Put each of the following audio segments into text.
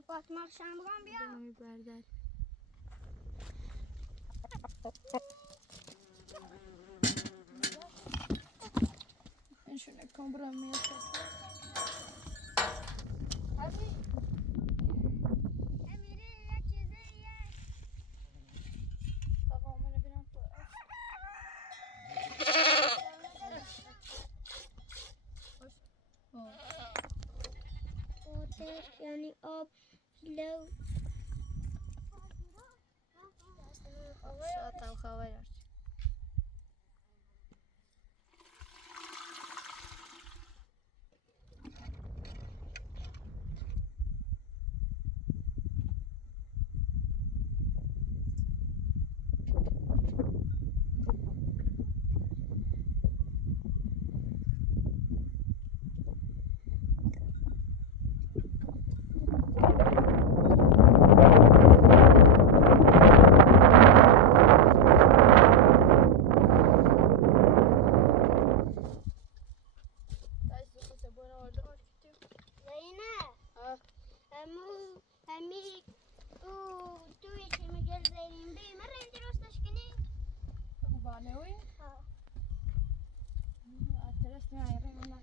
فاطمه شمران بیا دمی بردار اینشونه کن برام میاد امیری یه چیزی یه بابا منو بینم واتر یعنی آب لو شاید هم خبر هست همی توی که میگل زیرین بی من رنجی راستش کنی؟ بالوی ها اترس میایره من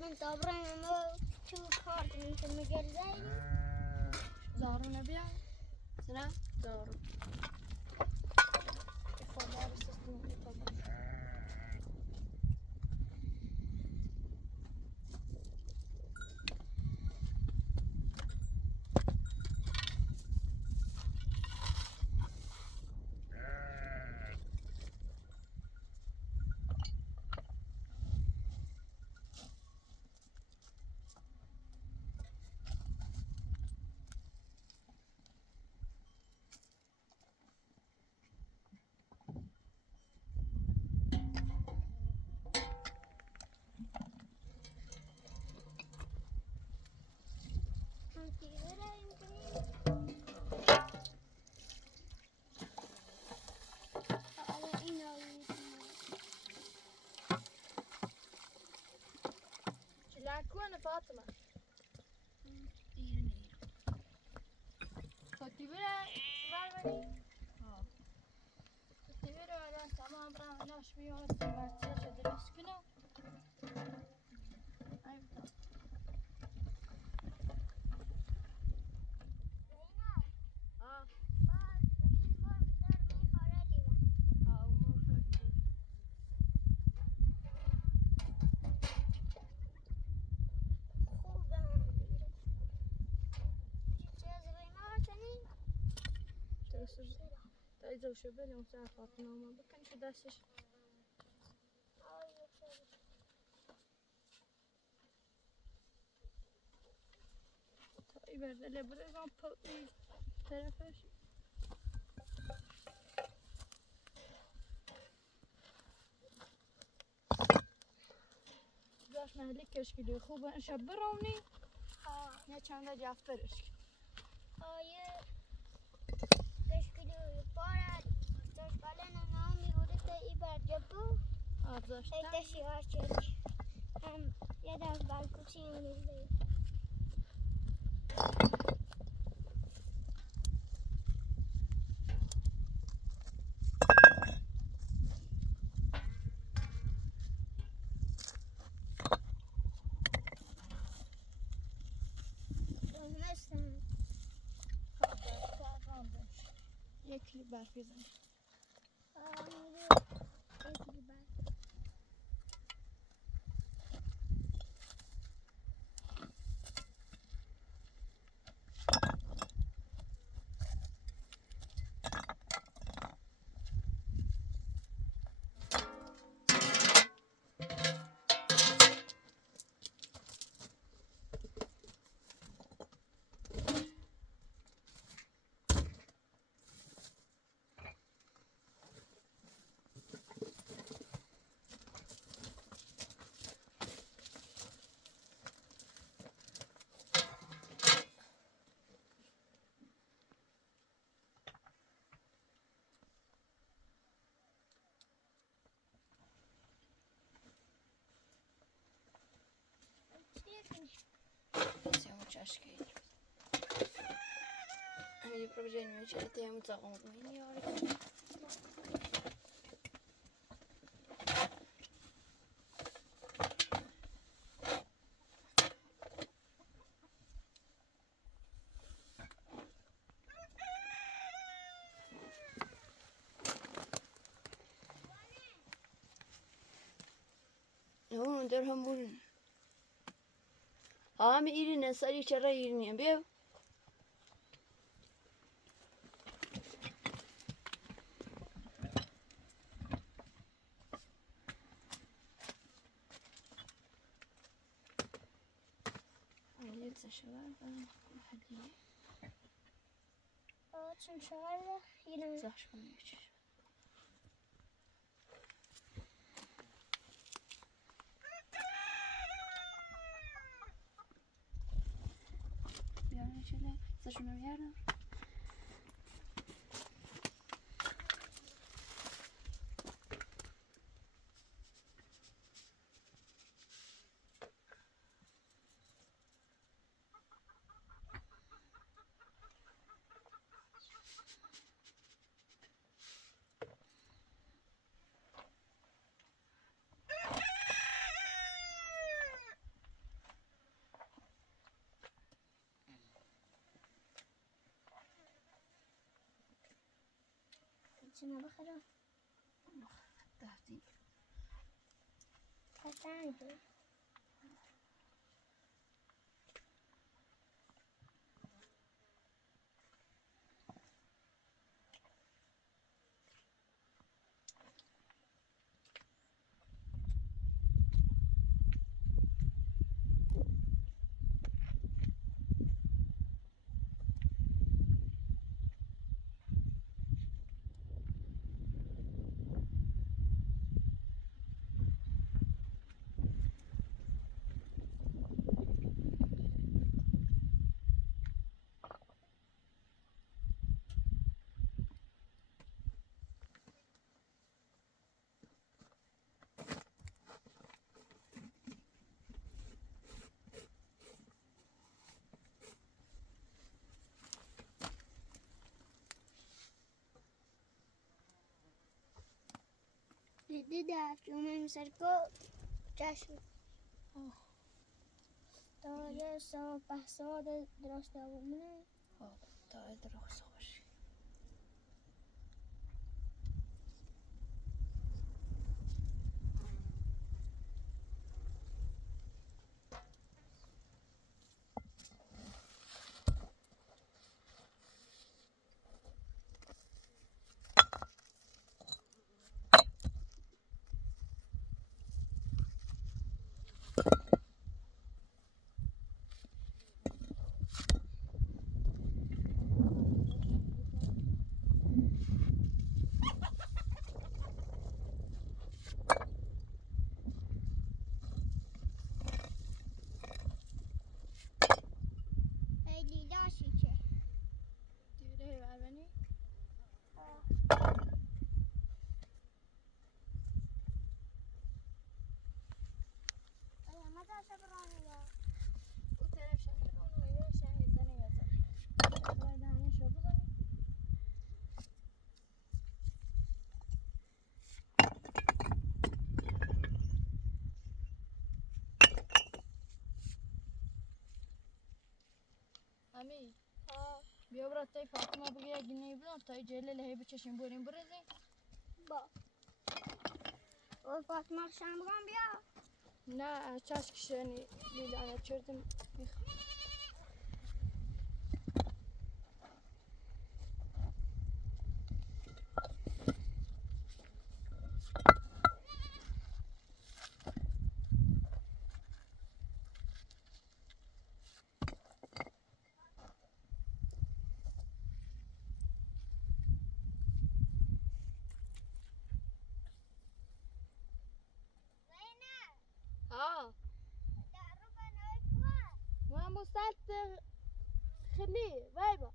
من صبرم ما چو کارت من که میگل زیرین زارو نبیا سنا زارو فادار سیستم میتونه هم تیره راییم کنی حالا این آویزی چلاکوانه فاطمه خودی بره بربری خودی بره الان تمام برام ناش میاد بچه درست کنه تا ایزا شو بله مساعد فاطمه ما بکن که دستش تا ای برده لبرزان پایی طرفش داشت محلی کشکیلی خوبه انشا برونی یا چنده جفترش آیه دشکلی بارد دشکاله نامی بوده که ای بر جبو آزاشتن ای تشی آرچک هم یه دست بلکوچی میده دونستم یکی برفی زنی آمیده یکی بر siamo ciaschi di provvedere invece la temo za migliore اون در هم بودن همه ایران سری چرا ایرانی بیا لسه شباب هدیه چون شغل یه زخش کنیش بیارم چله زشونو بیارم چنا بخرم تحتی پسند بود دیدی دفت اونم سرکو جشن داره سا بحثا درست نبومونه تا درخص خوشی برانیه او طرف شنید اونو یه شنید زنی یزن باید همین شو بزنی امی بیا برات تای فاطمه بگی اگه نیبرم تای جله لحی بچشیم بریم برزیم با او فاطمه شام بگم بیا نه چشک شنی لیلا انا چردم ها ما مستعد خليه ويبا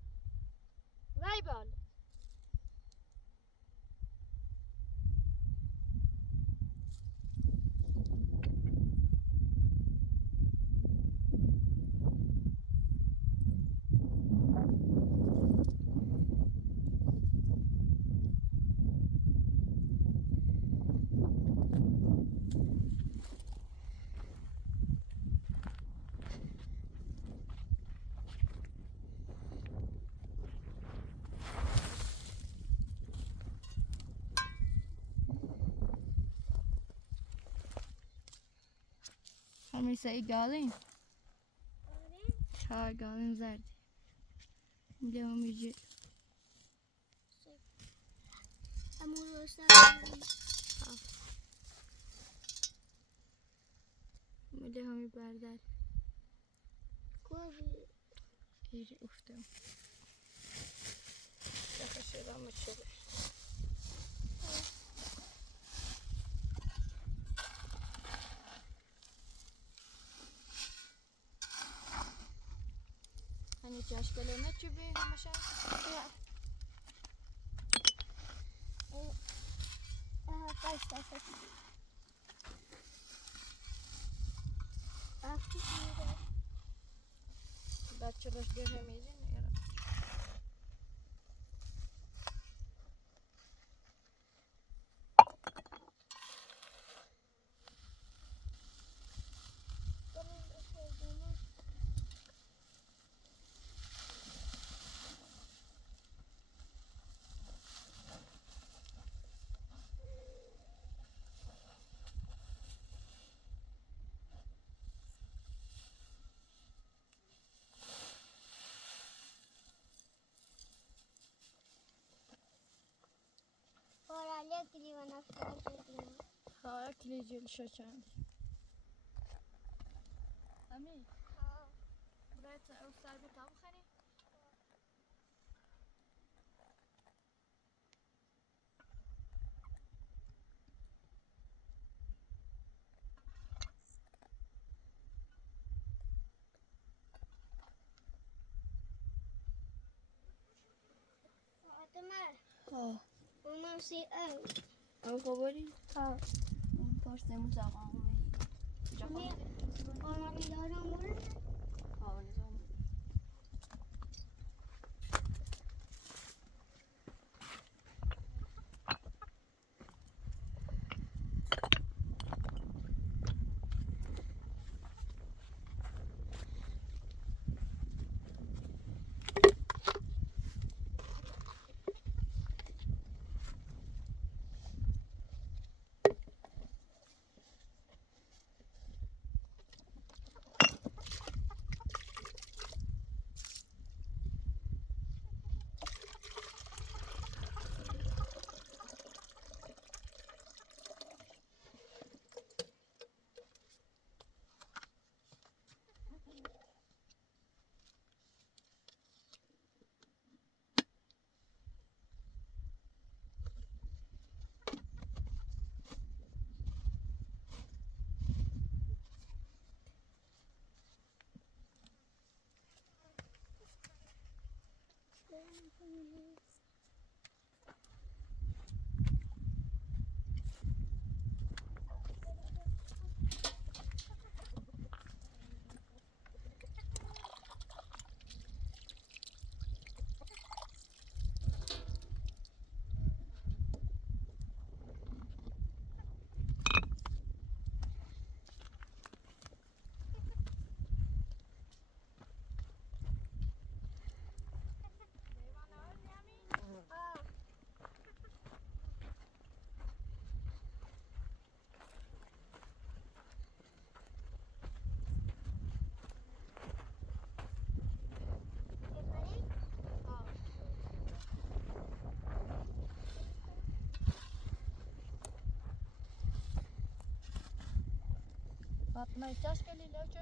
همین سعی گالین چهار گالین زردی میده همیجی امور استاد میده همی بردار کوبی ایری افتم شدم مچه hani çaşkalı ne çubuğu hamaşa bachelor göremeyeceğim ya. Oraya gidiyor nafta gidiyor. Ha kilitli şaşan. Ami. Buraya ustar bir tavuk hani. Fatıma, Ha. mama si ev. Ama kabari. Ha. Parsemiz ama. Hani ona diyorum bunu. Ha ne zaman? Fatma ihtiyaç geliyor ki.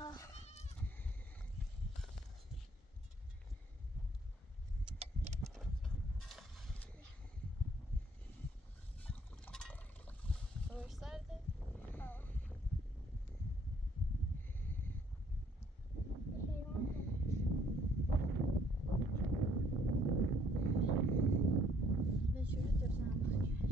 Ah. O işlerdi. Ah. Ben şöyle dursam bakıyorum.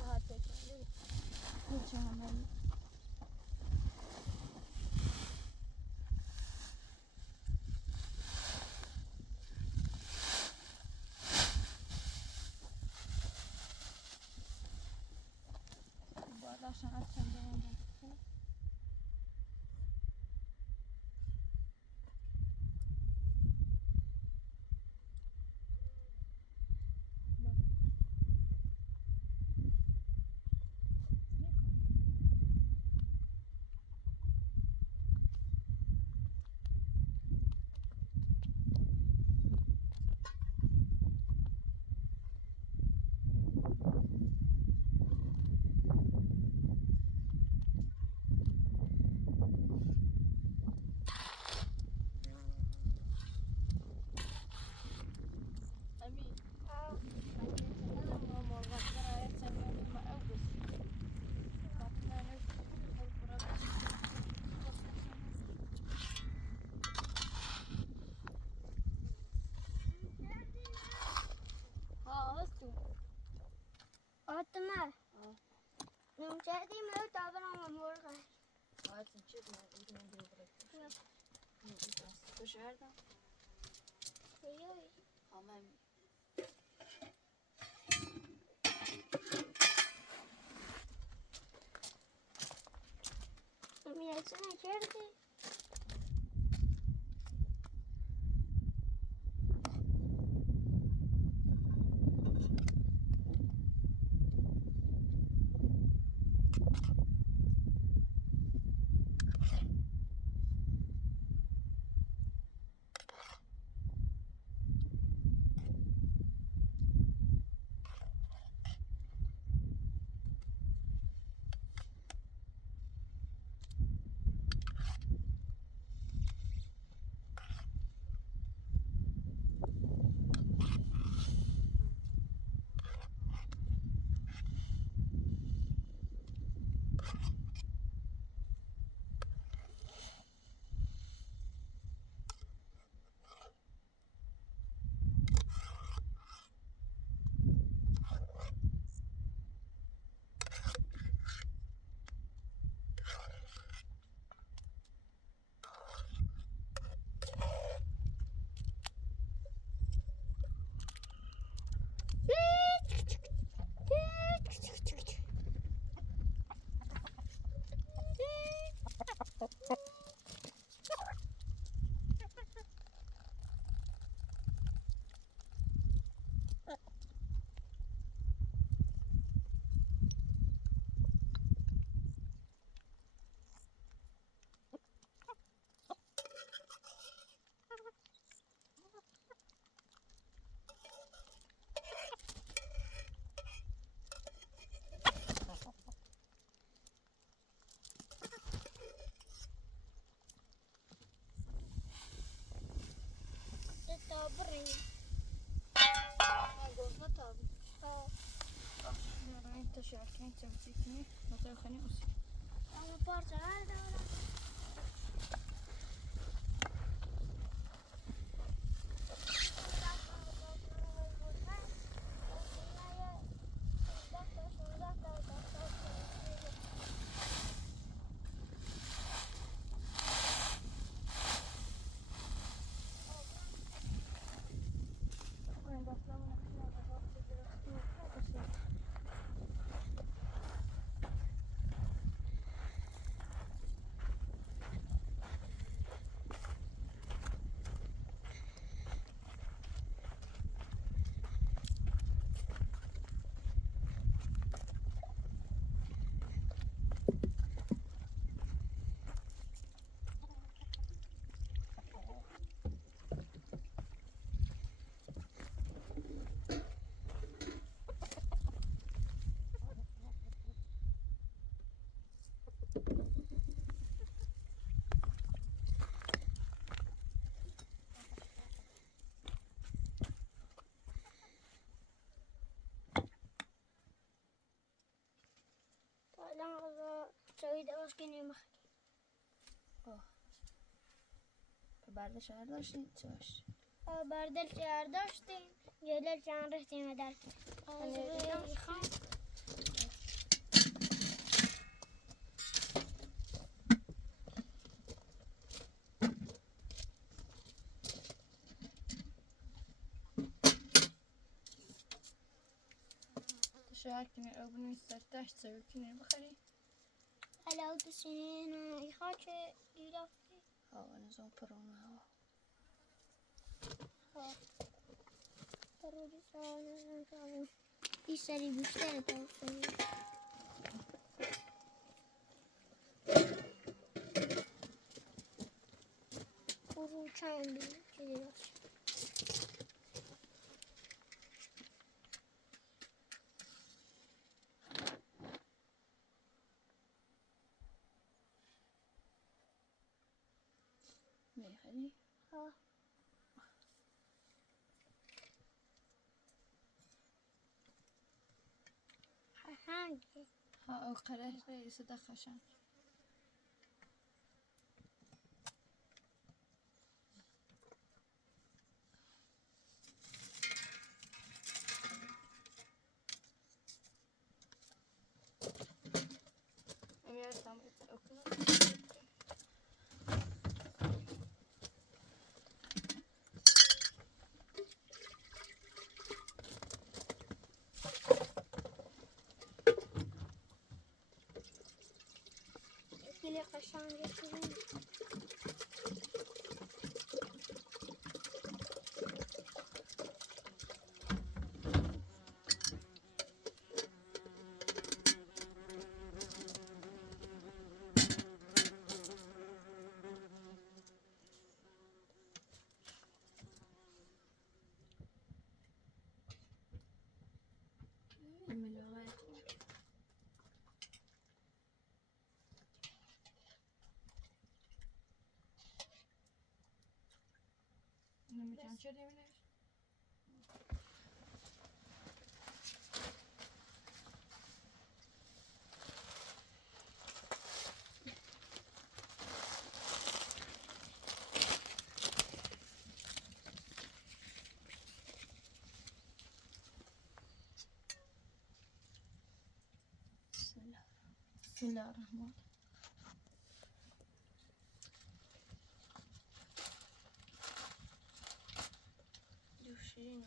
Rahat geçelim. Geçemem ben. Bu arada sen açacağım deneyeceğim. Bak. Ne koyduk? Ami. Ama morgatlar ayet sen benim ma evde. Batman evde. Burada. Ha, astu. Atma. Ha. Jadi mau tahu nama morga. Ayet sen çekme. İzin bir bırak. Dışarıda. Iya. Tamam. Mira, es una cherry. Strawberry. Gözüne tabi. Yani انت شاركين تمسكني وتاخني أسي. Ama portakal da var. کنیم برده شهر داشتید چه باش؟ بردل شهر داشتیم جلال چند رفتیم در خان شاید کنی ابنی ستش تسوي کنی بخری؟ هلا تسنين يخاك يلافي نظام پرونا ترودي ساعة دي سري بيشتري توصل وهو كان كذي میخری؟ هنگی او قره رئیس دخشن امیرتم اوکنم خیلی قشنگه شدیم نمیتونم چه دیمینش؟ بسم الله الرحمن دوشین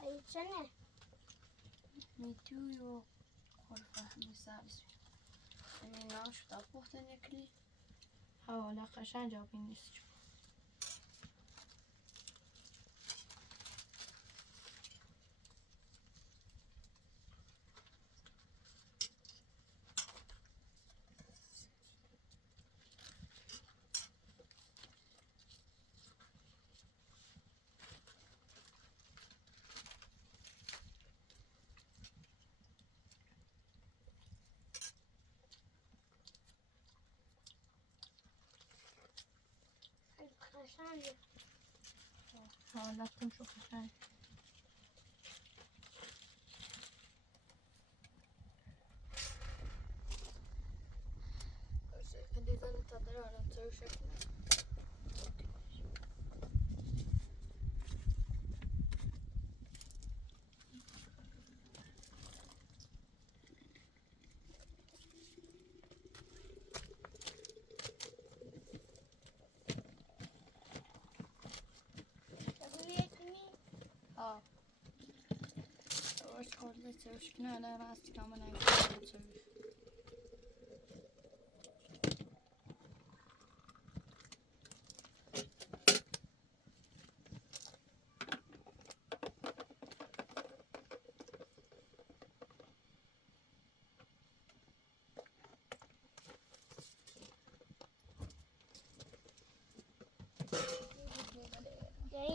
ای چنه میتوی و خلفه همی سرس یعنی ناش تا پختن یکلی حوالا قشن جابی نیست جو قشنگه حوالا کن شو قشن دیزن تا داره آرام تر شکل خورده تروش کنه نه راستی کامل نمیشه تروش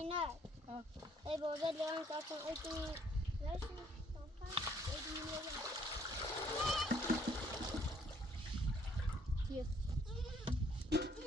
نه ای بابا لیان کاتون ایتونی نشون تامپان ایتونی لیان Yes.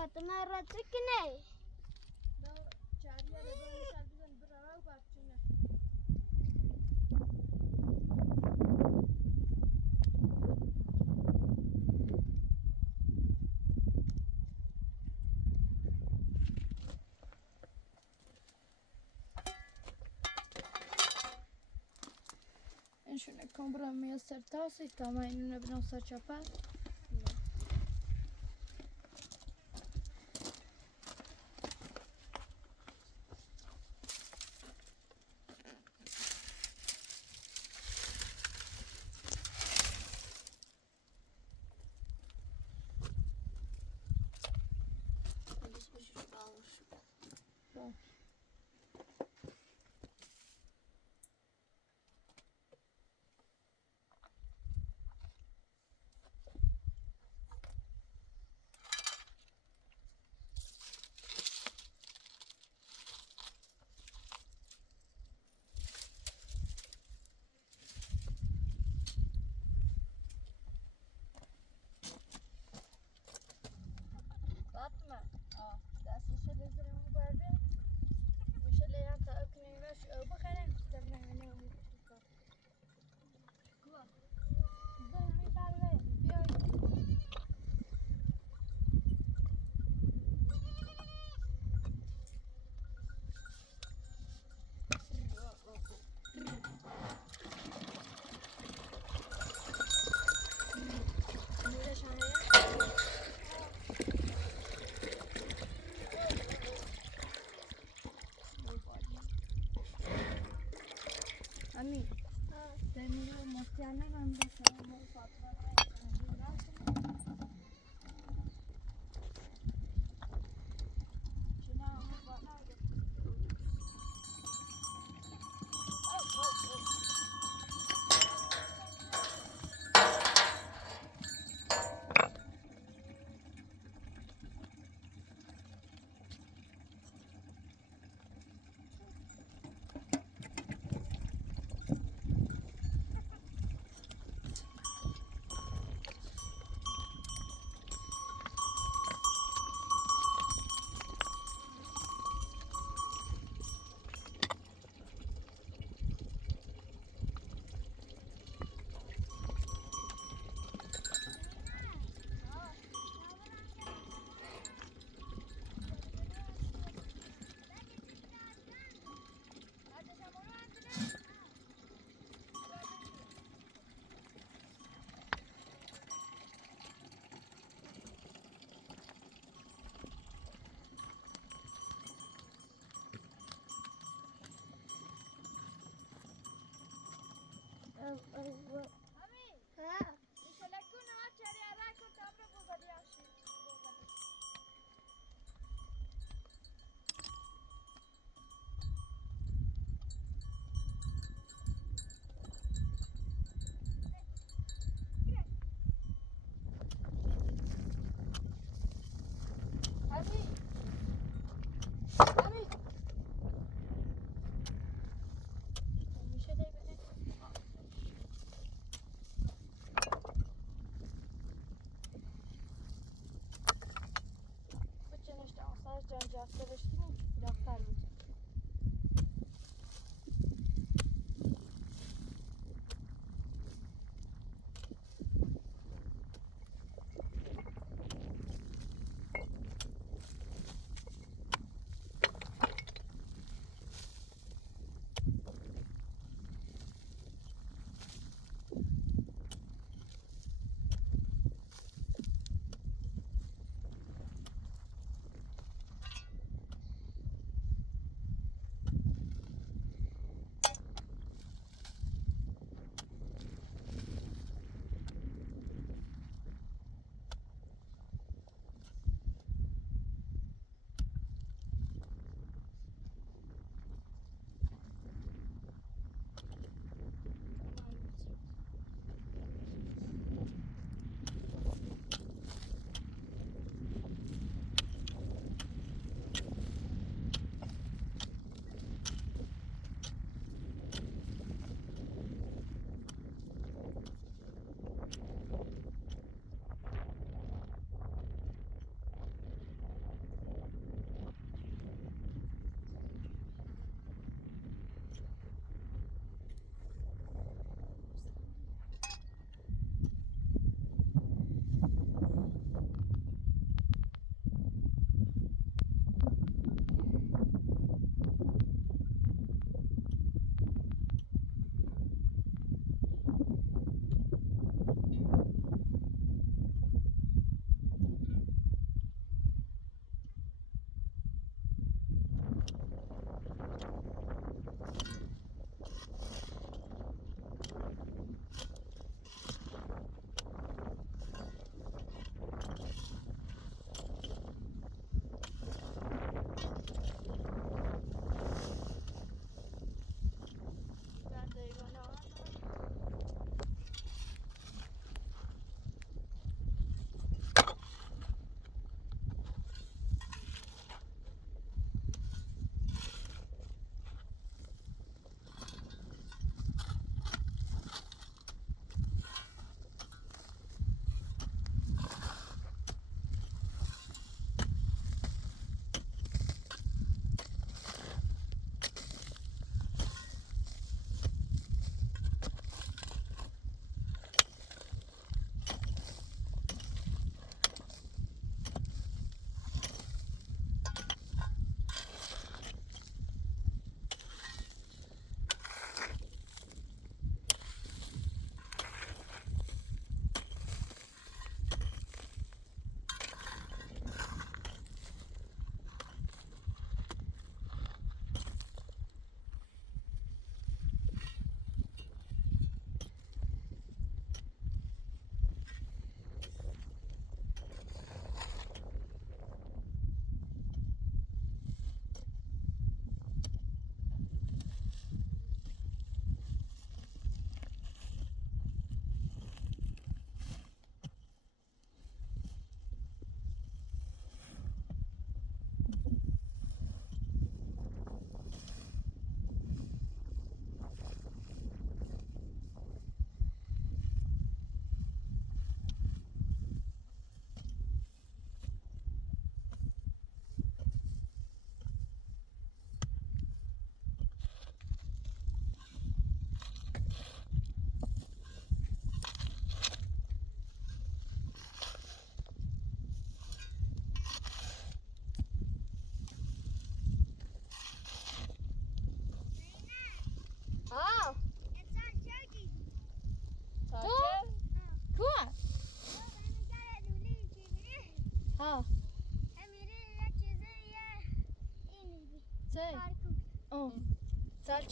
فاطمه را تکنه اینشونه کن برم میسر تاسی تا ما اینو نبینم سر چپر فاطمه دستش بزنم برده میشه لیان تا اکنی باش او بخرم تبنی منو زنی بله بیای Ami, terminal Marciana ganda sa mo Fatma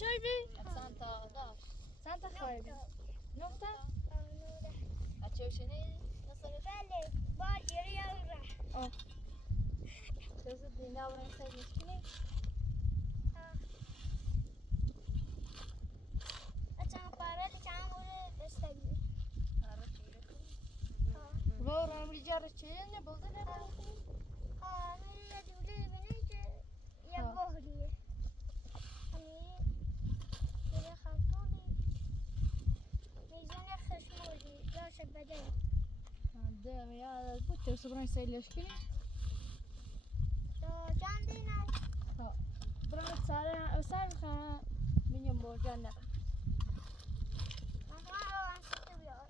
چای بی؟ چند تا داشت؟ چند تا خواهی بی؟ 9 تا؟ بچه هاشینی؟ بله باید یاری یاری آه جزو دینه و این سایز کنی؟ اچھا پارا چام اور استگی و راملی جاره چیه نه بوده نه ها میری دولی بینی که یا بهریه همی میری خمطولی میزان خشمولی جاش بدن ده یا بود تو سبران سایلش کنی؟ تو جان دینا ها برای سر سر بخواه میگم برجان نرم من رو انسیتو بیار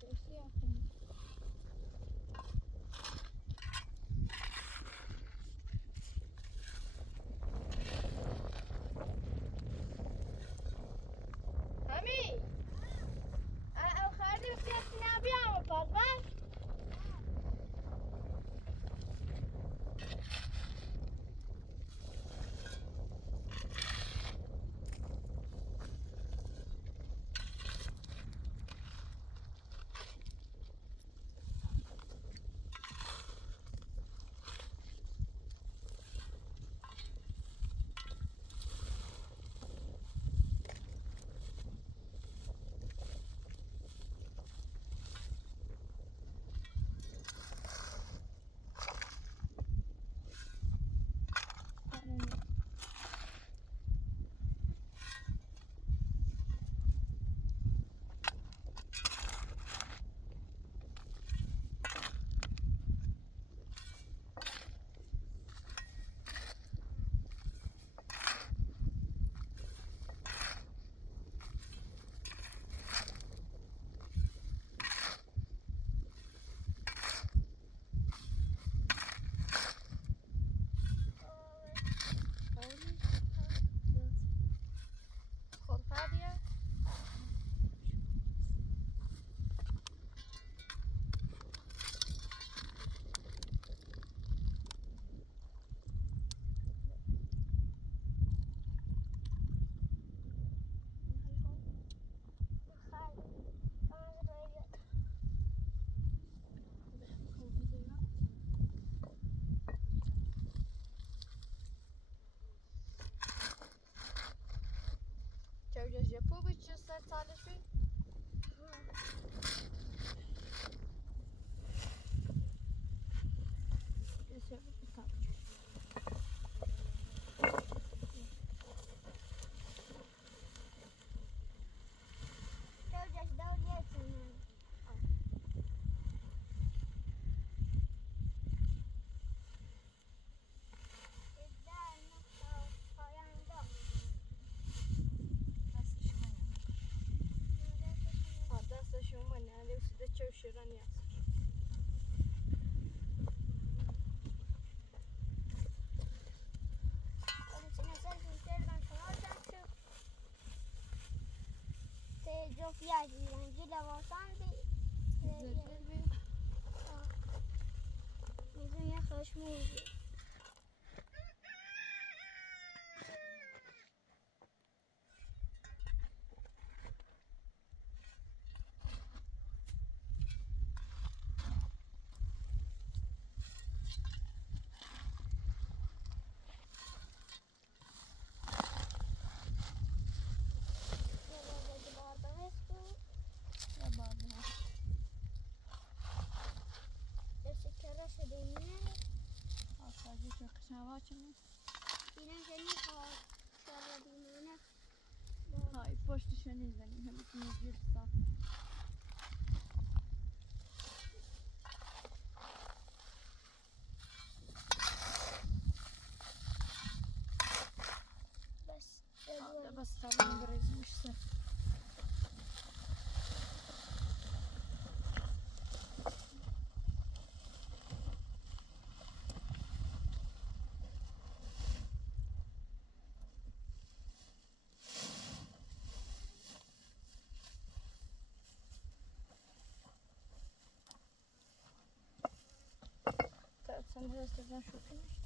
درستی هم همی او خیلی بسیار نبیام پاس خورفادیه Jojo's Japovic just said Tyler Street. Just over the top. Jojo's dood yet دستشون من نه ده چه شیرانی است. جوفیا جیرانجی لواسان دی میزون یه خشموزی های پشتش نیزنیم همه که میگیر صاف بس طبعا بريزمش سهل Sen de istersen şu finish.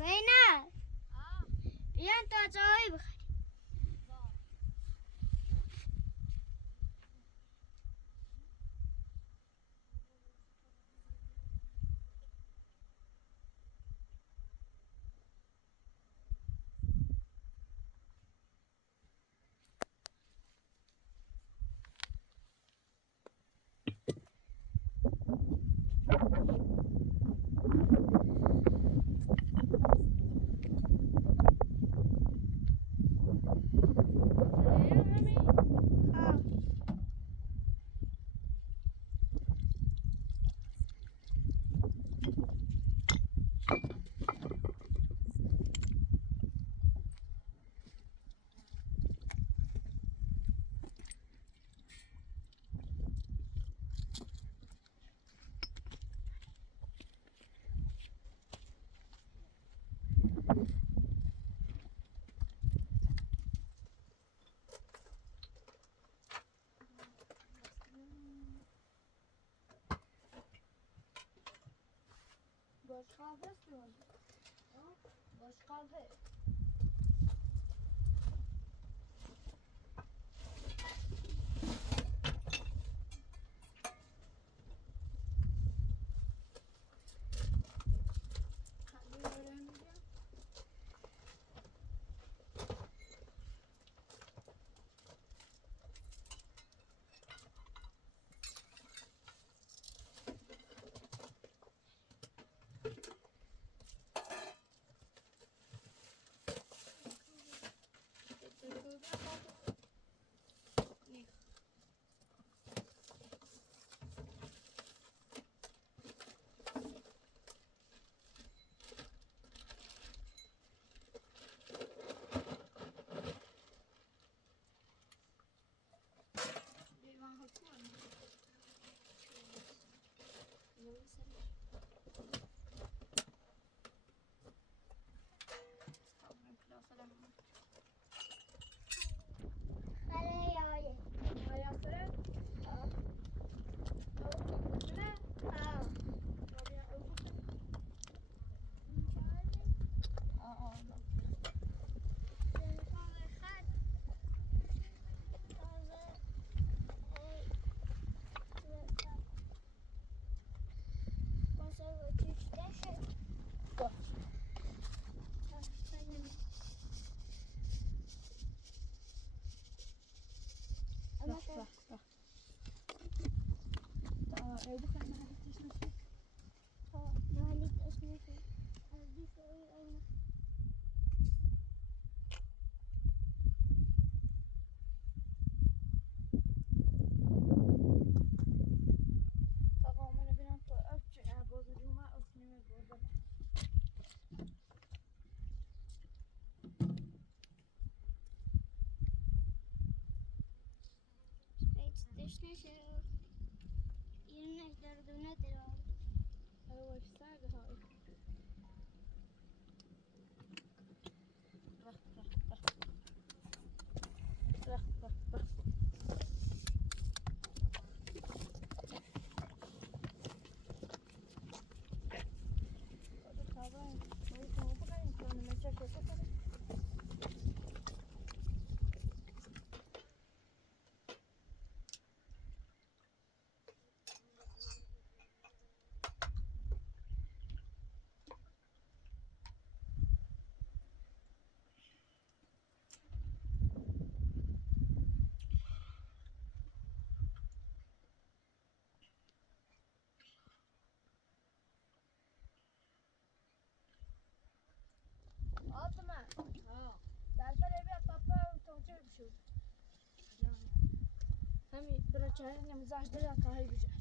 زینب بیان تا جایی بخیر. Boşkaldı istiyorum. Boşkaldı. همین برای چهره نمیزاش دارم تا هایی بجرد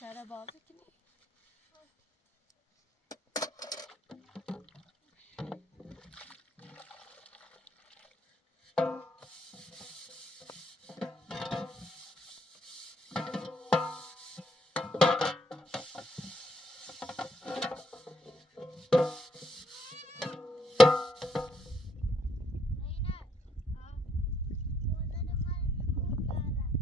چرا بازی کنی؟ زینب بازار من نمود دارد.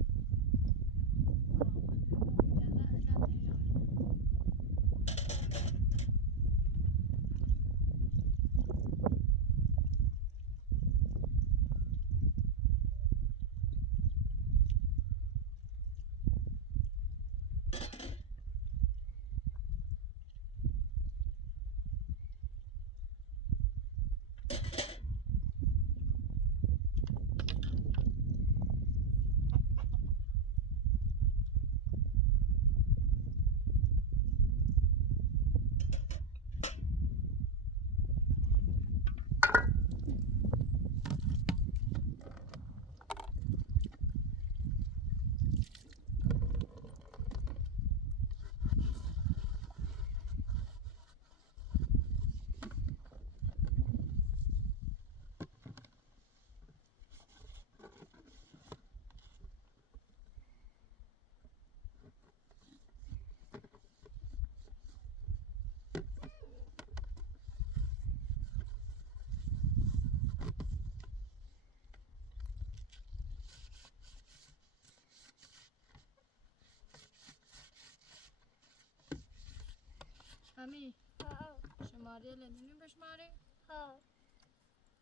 امی ها شماره لنینی بشماری؟ ها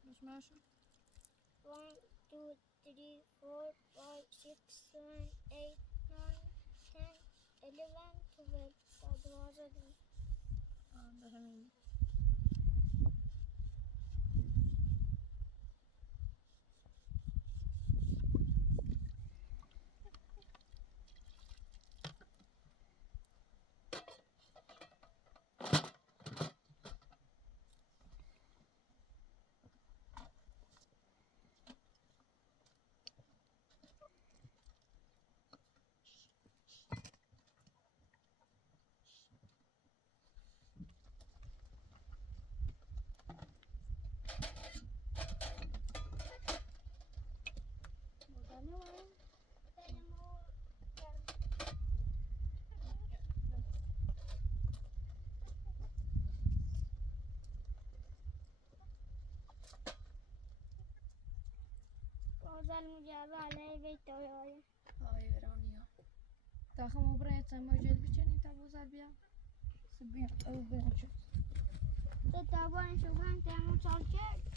بشمارشون 1 2 3 4 5 6 7 8 9 10 11 12 تا 12 به همین بودنه وارم بازار مجابه علیه بیت آیا های ورانیا داخل مبرای تما جل بچنی تا بوزر بیا سبیم او برم شد تو تابان شبان تیمون سال کرد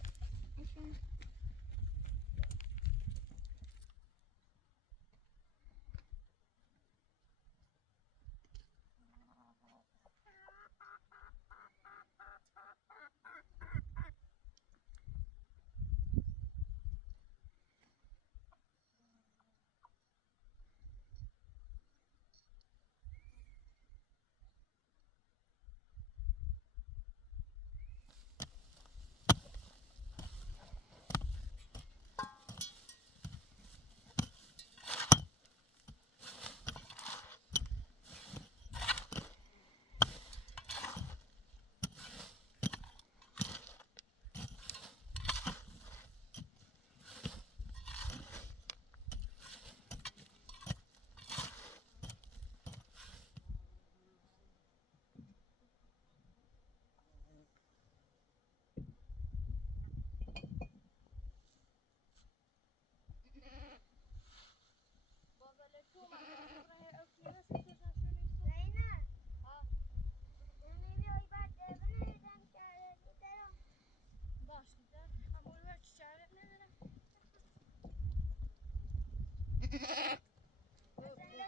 زینب یعنی بیایی بعد بنویدم که دیدم باش دیدن همون وقت چاره ندارم مثلا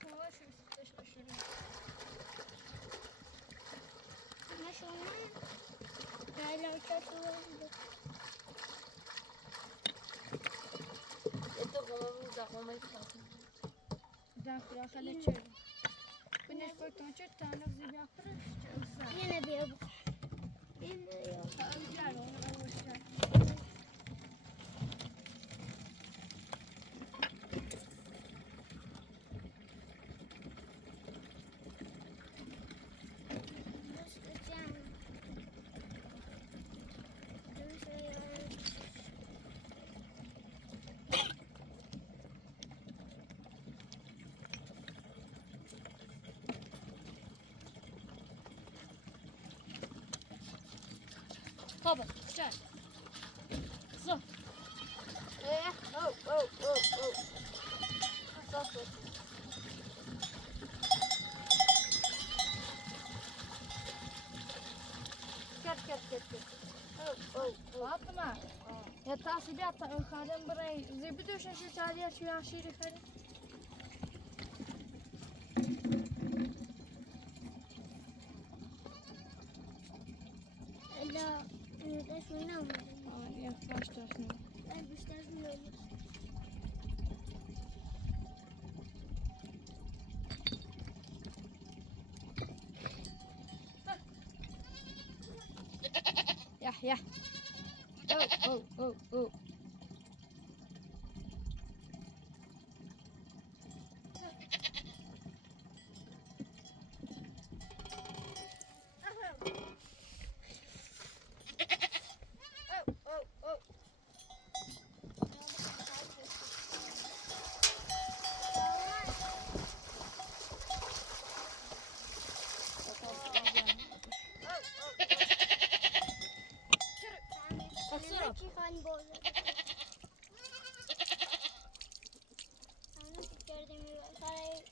سوال نشونم نایلا چطور تو قوم روزا قومی Dafra خلي تشيل. Güneş boyutuna çöt tane zibi yaptırır. Yine bir bu. Yine yok. Güzel onu almışlar. Başlayacağım. Baba, güzel. So. Oh, oh, oh, oh. Sağ ol. Gel. Oh, oh, oh. Fatma. Ya tahsibi hatta ökadın burayı zibi düşün şu çağrıya şu yaşıyı kare. Ela, ده شو نعمل؟ Ya başlasın. أنا بشتغل Ya. Oh. أنا كي خان بوزة أنا فكرت خاله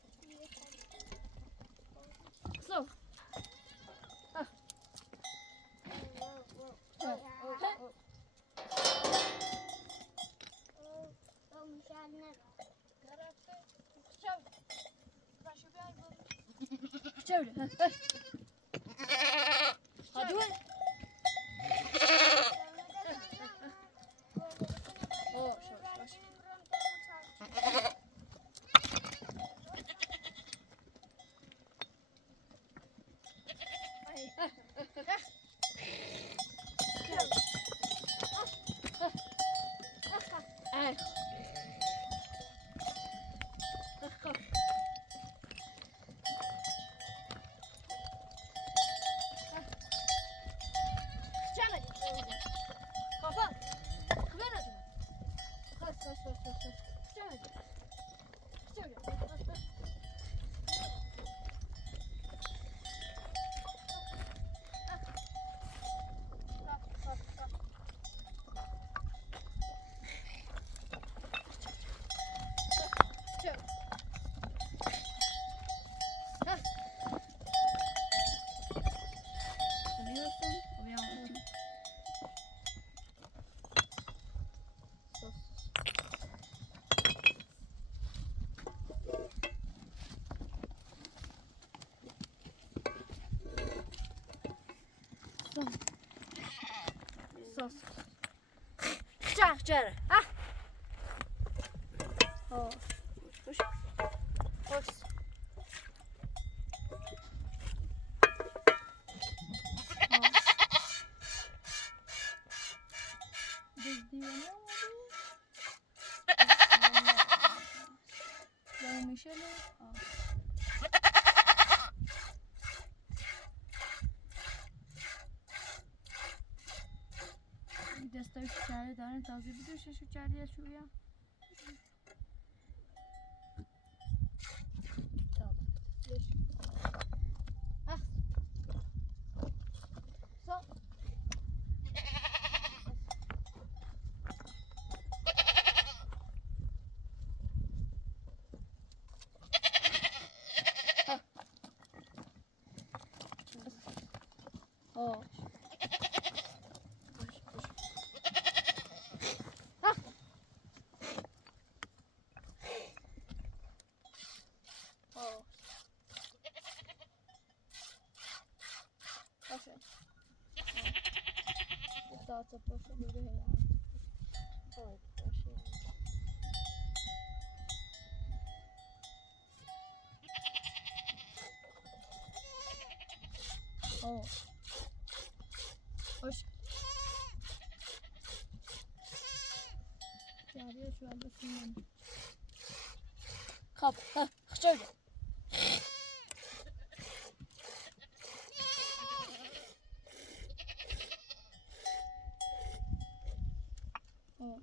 So. Çevre. Hadi lan. Ay. Kafa. Kıvır hadi. Kaç. Çevre. Biliyorsun. Uyandım. Sos. Çağır. Ha. Hoş. Desta üç çare tane taze bir de şu çare yaşıyor ya. Tamam. Ah. So. Oh. Starta posso ver real. Pode, achei. آه. خوش. جاریه شو بسیم. خب خشوجه آه.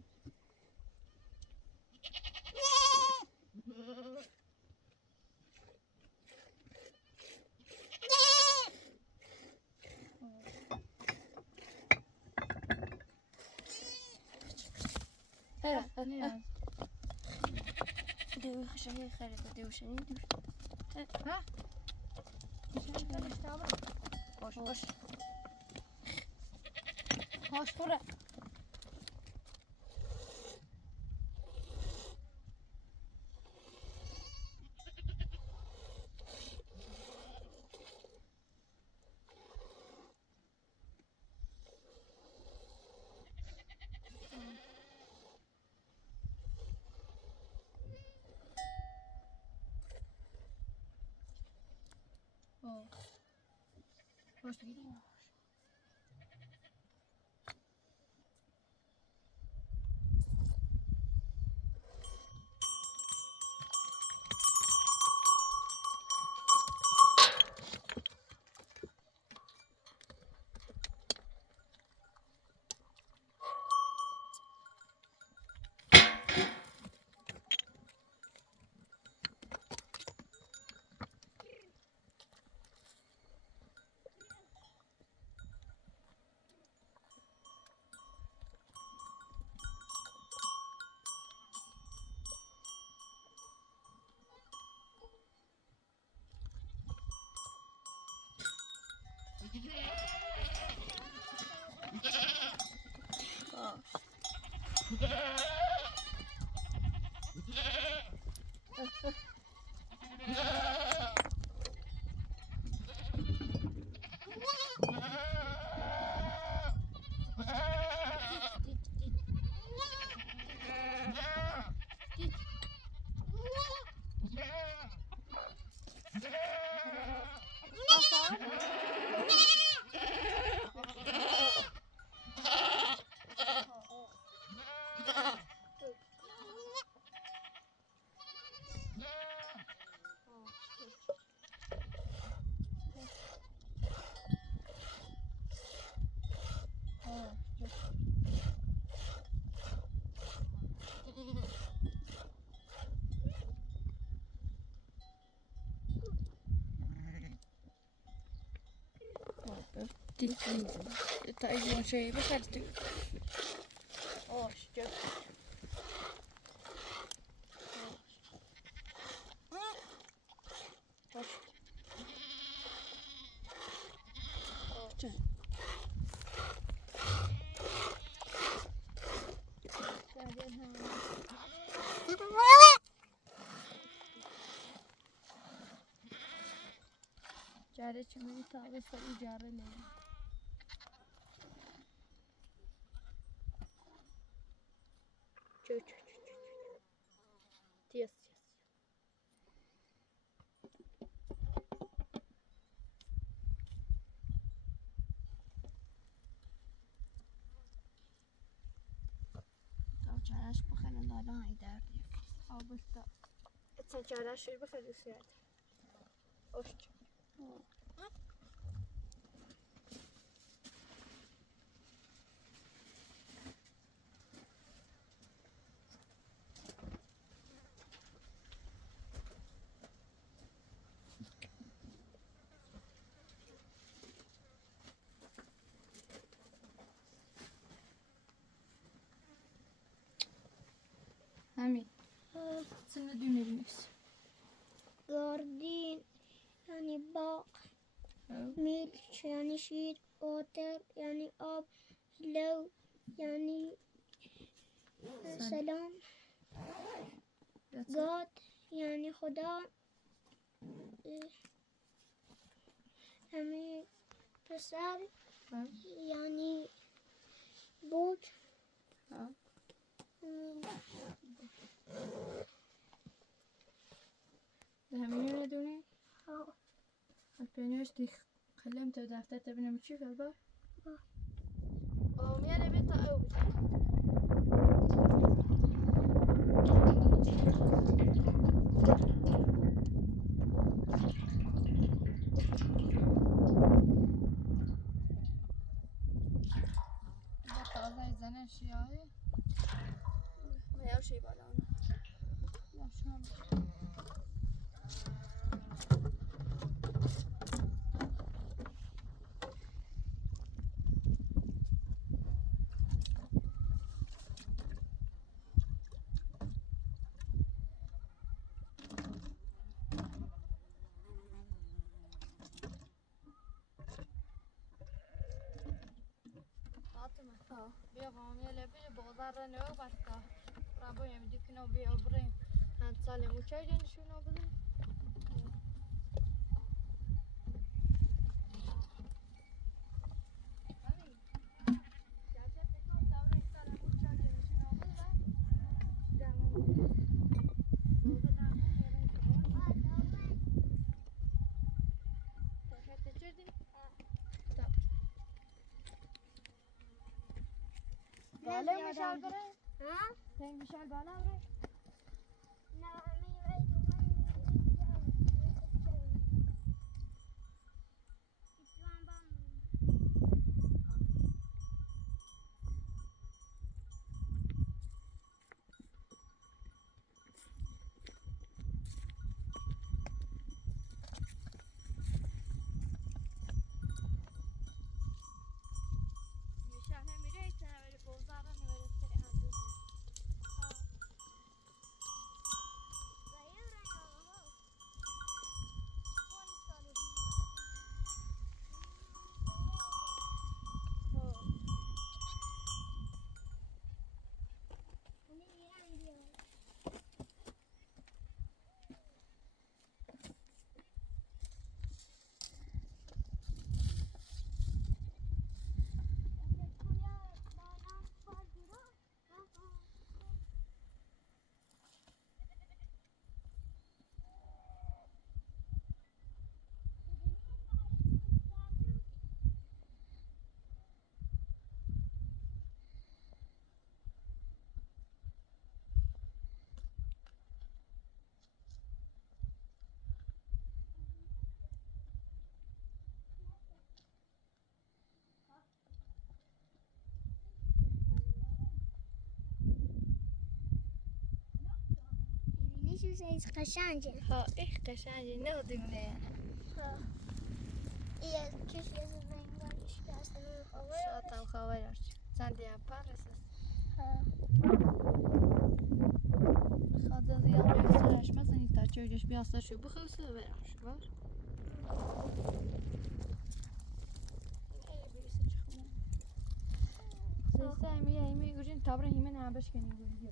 هلا دوي خشني خرب دوشني دوش ها نشان نشتغل باش باش هاش خورا آه. خوش دیگه. تا ايوان شيء بخرتي آش جب. جاره چمی تابه سری جاره نه. چو تیس تا جارش بخرن دادن ای دردی آبستا. اتن جاره شیر بخری سیاد. آش. همین سن دونه بنویس گاردین یعنی باغ، میلک یعنی شیر، واتر یعنی آب، لو یعنی سلام، گاد یعنی خدا، همین پسر یعنی بود. ده همین رو ندونی؟ ها. از بینیش دیخ خليهم تو دفتر تبني متشوف البار وميانا بيتا أو تازه زنه شیاهی ما یو شی بالا یا شام بیا قومی لبی بازار را نو بستا رابو یم دیکنو بیا بریم هند سال موچای جنشونو بدیم بالا میشال بره ها؟ تنگ میشال بالا بره نه می‌رید میشال نمیره تنوری بازار را نوری سری هندوز Nici să-i scășange. ها echt قشنگه نه دیونه E ce și să vengă și pe asta nu شاتم خواهرش چندی هم پرسس خدا زیاد میفترش مثلا تا چویش بیاسته شو بخوصه و برم شو بار سیسته همی گوشین تابره همی نبش کنی گوشی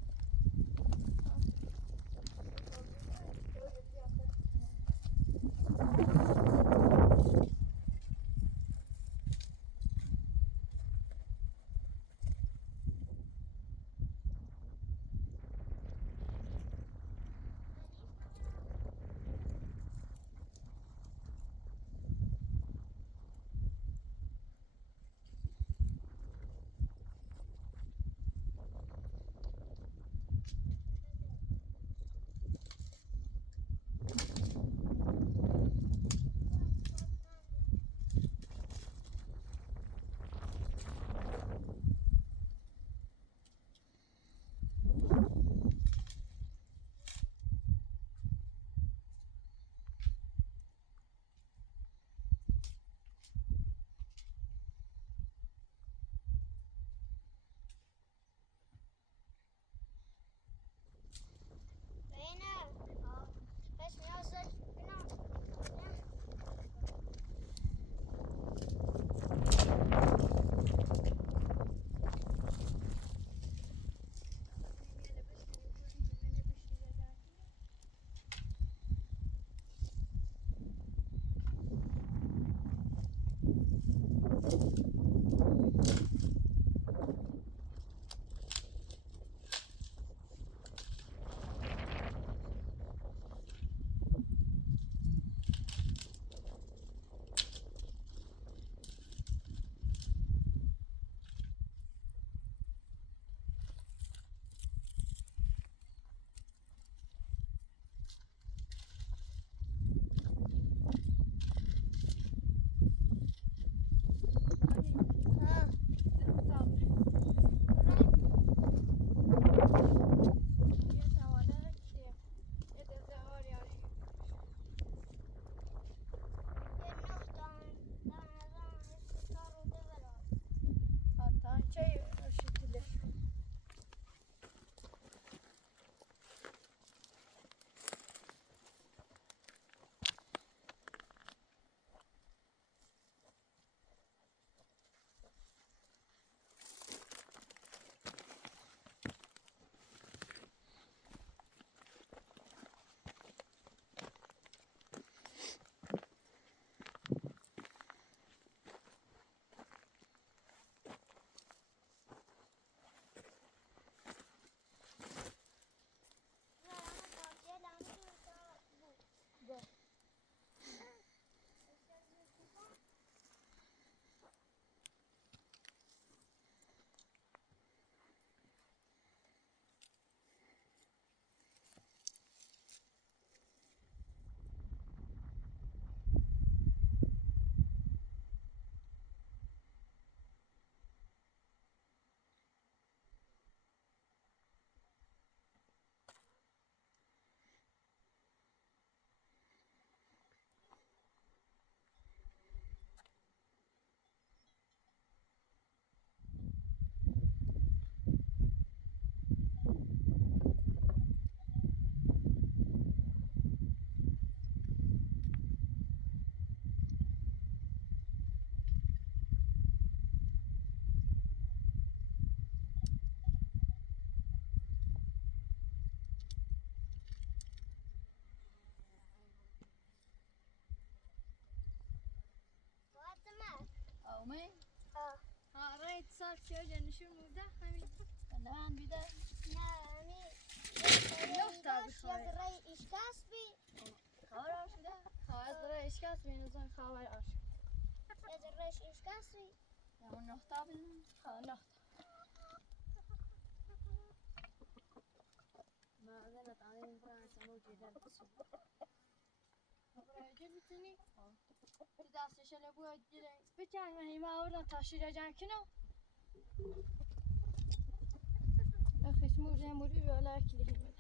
همه ها رای اتصال چه جنشون موده همین من بیده نه Yok tabii, ya hayır. zırayı işkas bir کارم شده خواهد برای اشکاس بین ازان خواه آش ya zırayı işkas bir یا اون نقطه بزن ها نخت معذرت عن فرانسا موجودة بالسوق برای جل بتونی تو دستش لبو جل بچن من هیما آوردن تاشیر جمع کنم اخیش موجه موری به علا اکلی هیما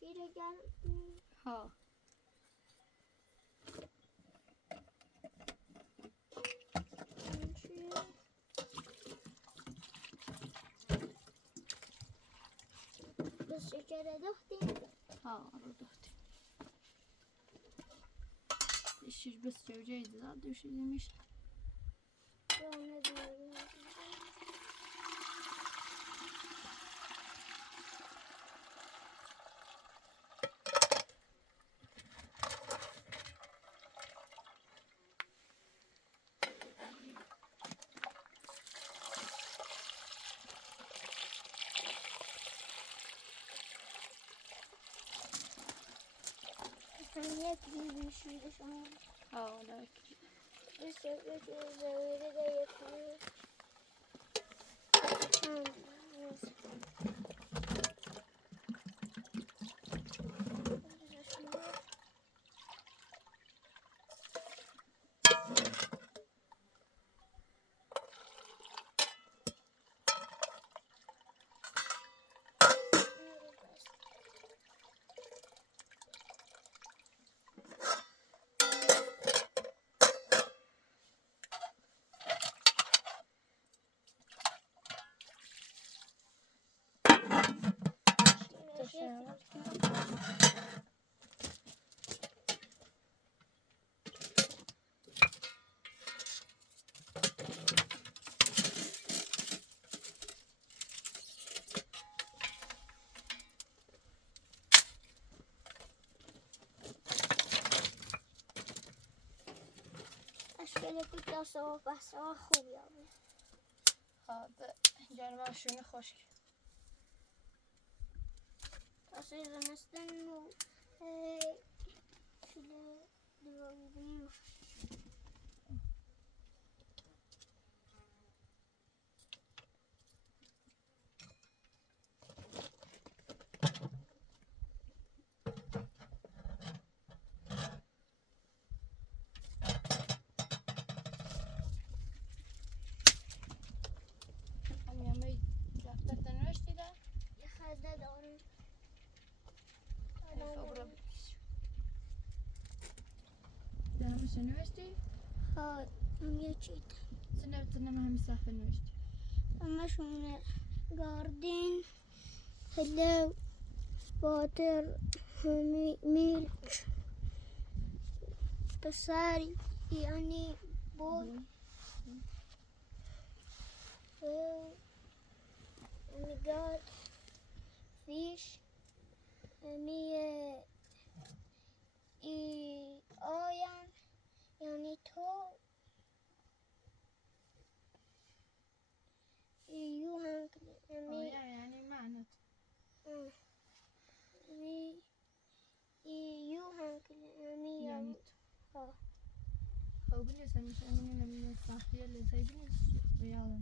şöyle gel ها şöyle biz şekere döktük ها رو داختی işi بس جوجه زاد دوشی میشه sonra diyorum sen niye bir şeydi şu an ها ولا اکلی biz şekere böyle de yapıyoruz Şöyle bir daha sabah خوب yani. ها ده جرما شونی خشک Taşı zımısın bu şöyle diyorum. هم یمی دفتر تنوشتی ده Ya hadi doğru. خبره ده همه سنوشتی Ha, geçti. سنه بتنم همه صفحه نوشتی Ama şunu garden, hello, water, milk, pısar, yani boy, God, fish, ayan, yani to, yuhank, يعني معنات yuhank, يعني ha. خب بالنسبة لمشان من الصحفية اللي سايبين رياضة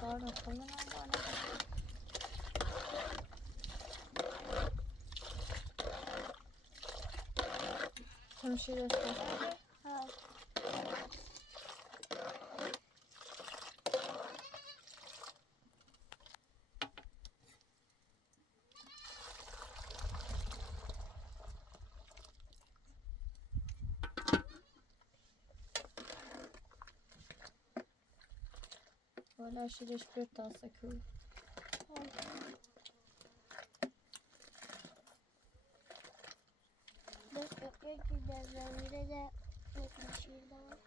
Pardon, kalın ama ne? Hemşire istersen. Ha. Böyle aşırı bir tas akıyor. Dört yok ki gözlerinde de bir şey de var.